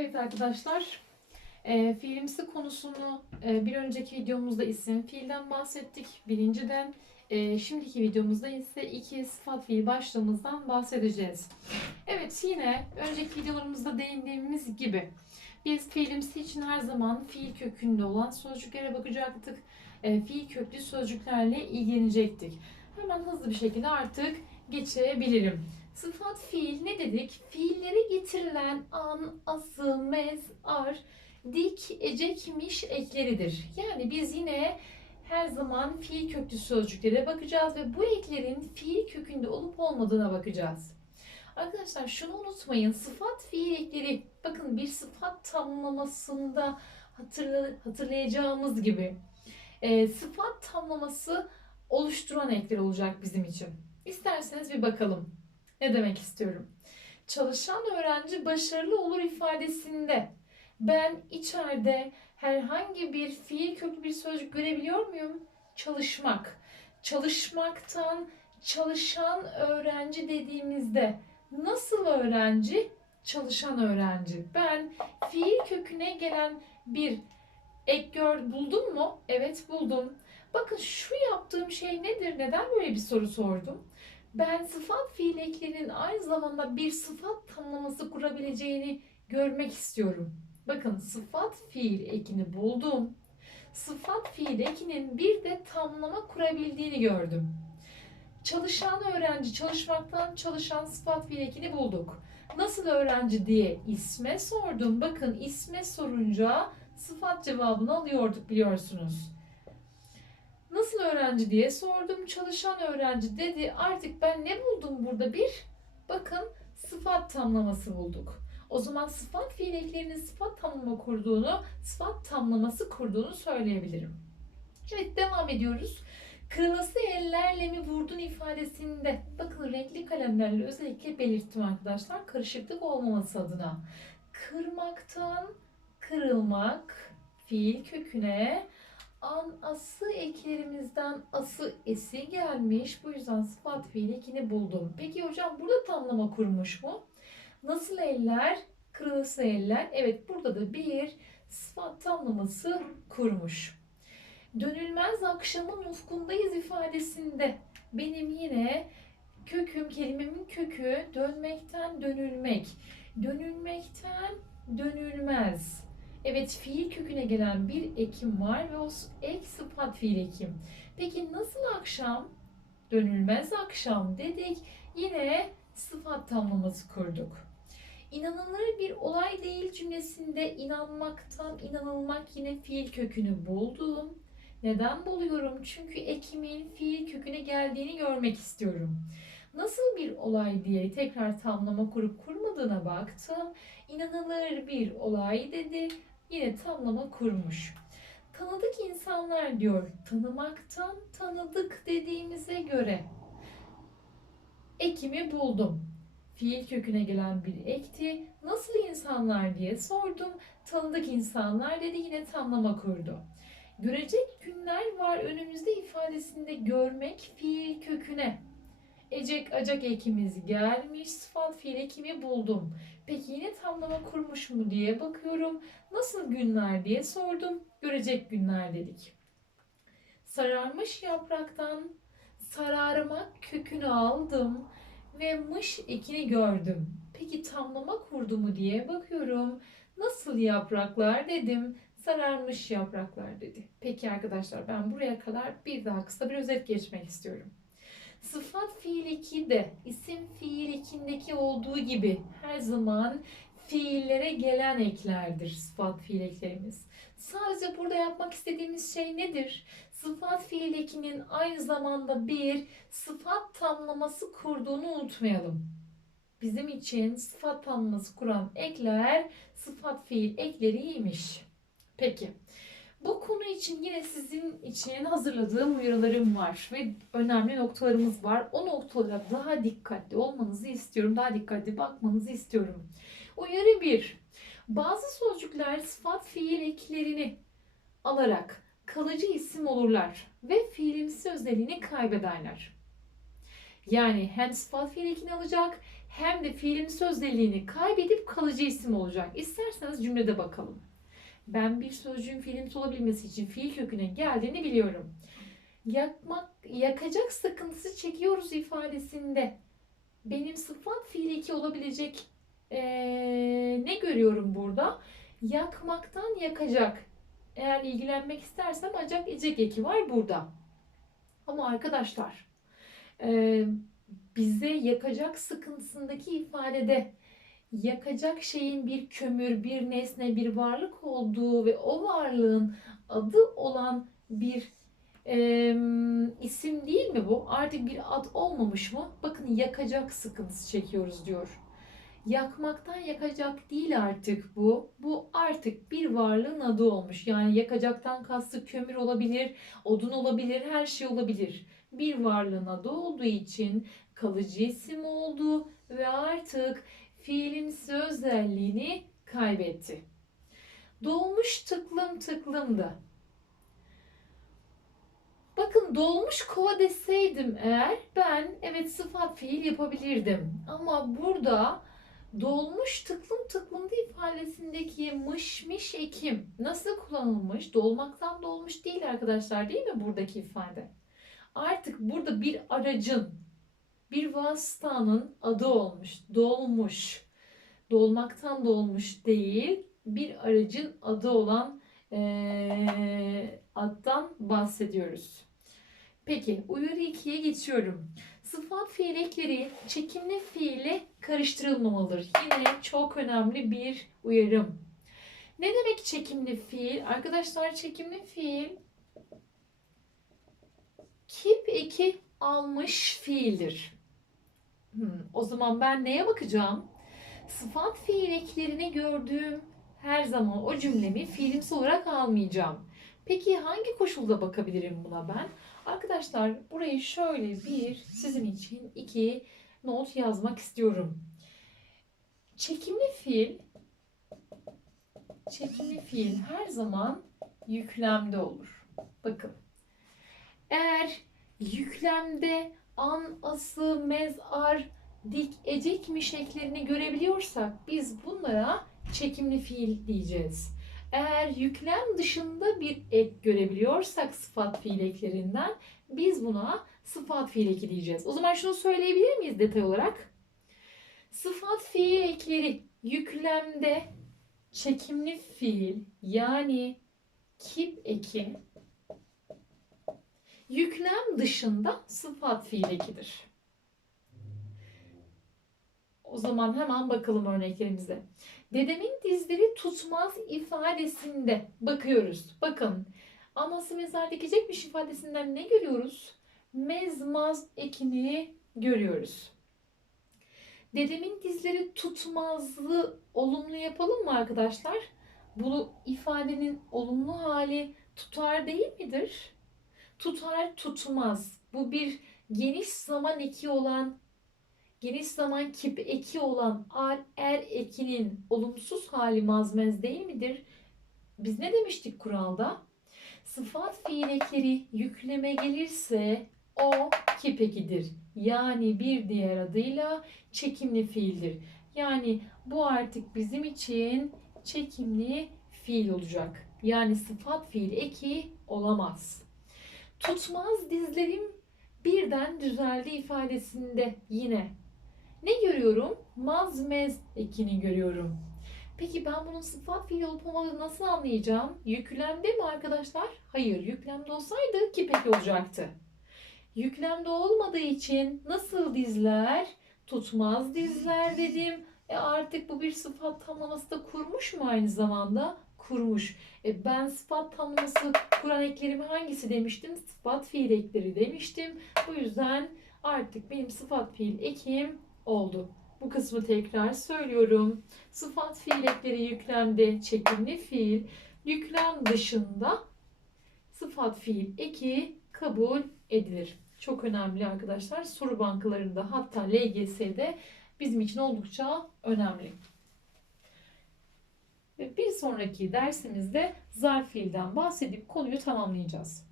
Evet arkadaşlar, e, fiilimsi konusunu e, bir önceki videomuzda isim fiilden bahsettik. Birinciden, e, şimdiki videomuzda ise iki sıfat fiil başlığımızdan bahsedeceğiz. Evet yine önceki videolarımızda değindiğimiz gibi biz fiilimsi için her zaman fiil kökünde olan sözcüklere bakacaktık. E, fiil köklü sözcüklerle ilgilenecektik. Hemen hızlı bir şekilde artık geçebilirim. Sıfat fiil ne dedik? Fiillere getirilen an, ası, mez, ar, dik, ecekmiş ekleridir. Yani biz yine her zaman fiil köklü sözcüklere bakacağız ve bu eklerin fiil kökünde olup olmadığına bakacağız. Arkadaşlar şunu unutmayın. Sıfat fiil ekleri bakın bir sıfat tamlamasında hatırla, hatırlayacağımız gibi e, sıfat tamlaması oluşturan ekler olacak bizim için. İsterseniz bir bakalım. Ne demek istiyorum? Çalışan öğrenci başarılı olur ifadesinde ben içeride herhangi bir fiil köklü bir sözcük görebiliyor muyum? Çalışmak. Çalışmaktan çalışan öğrenci dediğimizde nasıl öğrenci? Çalışan öğrenci. Ben fiil köküne gelen bir ek gör buldum mu? Evet buldum. Bakın şu yaptığım şey nedir? Neden böyle bir soru sordum? Ben sıfat fiil eklerinin aynı zamanda bir sıfat tamlaması kurabileceğini görmek istiyorum. Bakın sıfat fiil ekini buldum. Sıfat fiil ekinin bir de tamlama kurabildiğini gördüm. Çalışan öğrenci, çalışmaktan çalışan sıfat fiil ekini bulduk. Nasıl öğrenci diye isme sordum. Bakın isme sorunca sıfat cevabını alıyorduk biliyorsunuz. Nasıl öğrenci diye sordum. Çalışan öğrenci dedi. Artık ben ne buldum burada bir? Bakın sıfat tamlaması bulduk. O zaman sıfat fiil eklerinin sıfat tamlama kurduğunu, sıfat tamlaması kurduğunu söyleyebilirim. Evet devam ediyoruz. Kırılası ellerle mi vurdun ifadesinde bakın renkli kalemlerle özellikle belirttim arkadaşlar karışıklık olmaması adına. Kırmaktan kırılmak fiil köküne an ası eklerimizden ası esi gelmiş. Bu yüzden sıfat fiil ekini buldum. Peki hocam burada tamlama kurmuş mu? Nasıl eller? Kırılası eller. Evet burada da bir sıfat tamlaması kurmuş. Dönülmez akşamın ufkundayız ifadesinde benim yine köküm, kelimemin kökü dönmekten dönülmek. Dönülmekten dönülmez. Evet fiil köküne gelen bir ekim var ve o ek sıfat fiil ekim. Peki nasıl akşam? Dönülmez akşam dedik. Yine sıfat tamlaması kurduk. İnanılır bir olay değil cümlesinde inanmaktan inanılmak yine fiil kökünü buldum. Neden buluyorum? Çünkü ekimin fiil köküne geldiğini görmek istiyorum. Nasıl bir olay diye tekrar tamlama kurup kurmadığına baktım. İnanılır bir olay dedi. Yine tamlama kurmuş. Tanıdık insanlar diyor. Tanımaktan tanıdık dediğimize göre ekimi buldum. Fiil köküne gelen bir ekti. Nasıl insanlar diye sordum. Tanıdık insanlar dedi yine tamlama kurdu. Görecek günler var önümüzde ifadesinde görmek fiil köküne. Ecek acak ekimiz gelmiş. Sıfat fiil ekimi buldum. Peki yine tamlama kurmuş mu diye bakıyorum. Nasıl günler diye sordum. Görecek günler dedik. Sararmış yapraktan sararmak kökünü aldım ve mış ekini gördüm. Peki tamlama kurdu mu diye bakıyorum. Nasıl yapraklar dedim. Sararmış yapraklar dedi. Peki arkadaşlar ben buraya kadar bir daha kısa bir özet geçmek istiyorum. Sıfat fiil 2 de isim fiil 2'ndeki olduğu gibi her zaman fiillere gelen eklerdir sıfat fiil eklerimiz. Sadece burada yapmak istediğimiz şey nedir? Sıfat fiil ekinin aynı zamanda bir sıfat tamlaması kurduğunu unutmayalım. Bizim için sıfat tamlaması kuran ekler sıfat fiil ekleriymiş. Peki. Bu konu için yine sizin için hazırladığım uyarılarım var ve önemli noktalarımız var. O noktalara daha dikkatli olmanızı istiyorum. Daha dikkatli bakmanızı istiyorum. Uyarı 1. Bazı sözcükler sıfat fiil eklerini alarak kalıcı isim olurlar ve fiilimsi özelliğini kaybederler. Yani hem sıfat fiil ekini alacak hem de fiilin sözliliğini kaybedip kalıcı isim olacak. İsterseniz cümlede bakalım. Ben bir sözcüğün fiilimsi olabilmesi için fiil köküne geldiğini biliyorum. Yakmak, yakacak sıkıntısı çekiyoruz ifadesinde benim sıfat fiil eki olabilecek eee, ne görüyorum burada? Yakmaktan yakacak. Eğer ilgilenmek istersem ancak ecek eki var burada. Ama arkadaşlar eee, bize yakacak sıkıntısındaki ifadede yakacak şeyin bir kömür, bir nesne, bir varlık olduğu ve o varlığın adı olan bir em, isim değil mi bu? Artık bir ad olmamış mı? Bakın yakacak sıkıntısı çekiyoruz diyor. Yakmaktan yakacak değil artık bu. Bu artık bir varlığın adı olmuş. Yani yakacaktan kastı kömür olabilir, odun olabilir, her şey olabilir. Bir varlığın adı olduğu için kalıcı isim oldu ve artık fiilimsi özelliğini kaybetti. Dolmuş tıklım tıklımdı. Bakın dolmuş kova deseydim eğer ben evet sıfat fiil yapabilirdim. Ama burada dolmuş tıklım tıklımdı ifadesindeki mış miş ekim nasıl kullanılmış? Dolmaktan dolmuş değil arkadaşlar değil mi buradaki ifade? Artık burada bir aracın, bir vasıtanın adı olmuş. Dolmuş. Dolmaktan dolmuş değil, bir aracın adı olan eee addan bahsediyoruz. Peki uyarı 2'ye geçiyorum. Sıfat fiil ekleri çekimli fiile karıştırılmamalıdır. Yine çok önemli bir uyarım. Ne demek çekimli fiil? Arkadaşlar çekimli fiil kip eki almış fiildir. Hmm, o zaman ben neye bakacağım? Sıfat fiil eklerini gördüğüm her zaman o cümlemi fiilimsi olarak almayacağım. Peki hangi koşulda bakabilirim buna ben? Arkadaşlar burayı şöyle bir sizin için iki not yazmak istiyorum. Çekimli fiil çekimli fiil her zaman yüklemde olur. Bakın. Eğer yüklemde an, ası, mezar, dik, ecekmiş eklerini görebiliyorsak biz bunlara çekimli fiil diyeceğiz. Eğer yüklem dışında bir ek görebiliyorsak sıfat fiil eklerinden biz buna sıfat fiil eki diyeceğiz. O zaman şunu söyleyebilir miyiz detay olarak? Sıfat fiil ekleri yüklemde çekimli fiil yani kip eki yüklem dışında sıfat fiil ekidir. O zaman hemen bakalım örneklerimize. Dedemin dizleri tutmaz ifadesinde bakıyoruz. Bakın anası mezar dikecekmiş ifadesinden ne görüyoruz? Mezmaz ekini görüyoruz. Dedemin dizleri tutmazlı olumlu yapalım mı arkadaşlar? Bu ifadenin olumlu hali tutar değil midir? Tutar tutmaz. Bu bir geniş zaman eki olan geniş zaman kip eki olan ar, er ekinin olumsuz hali mazmez değil midir? Biz ne demiştik kuralda? Sıfat fiil ekleri yükleme gelirse o kip ekidir. Yani bir diğer adıyla çekimli fiildir. Yani bu artık bizim için çekimli fiil olacak. Yani sıfat fiil eki olamaz. Tutmaz dizlerim birden düzeldi ifadesinde yine ne görüyorum? Mazmez ekini görüyorum. Peki ben bunun sıfat fiil olup olmadığını nasıl anlayacağım? Yüklemde mi arkadaşlar? Hayır, yüklemde olsaydı kipek olacaktı. Yüklemde olmadığı için nasıl dizler? Tutmaz dizler dedim. E artık bu bir sıfat tamlaması da kurmuş mu aynı zamanda? Kurmuş. E ben sıfat tamlaması kuran eklerimi hangisi demiştim? Sıfat fiil ekleri demiştim. Bu yüzden artık benim sıfat fiil ekim oldu. Bu kısmı tekrar söylüyorum. Sıfat fiil ekleri yüklemde çekimli fiil, yüklem dışında sıfat fiil eki kabul edilir. Çok önemli arkadaşlar. Soru bankalarında hatta LGS'de bizim için oldukça önemli. Bir sonraki dersimizde zarf fiilden bahsedip konuyu tamamlayacağız.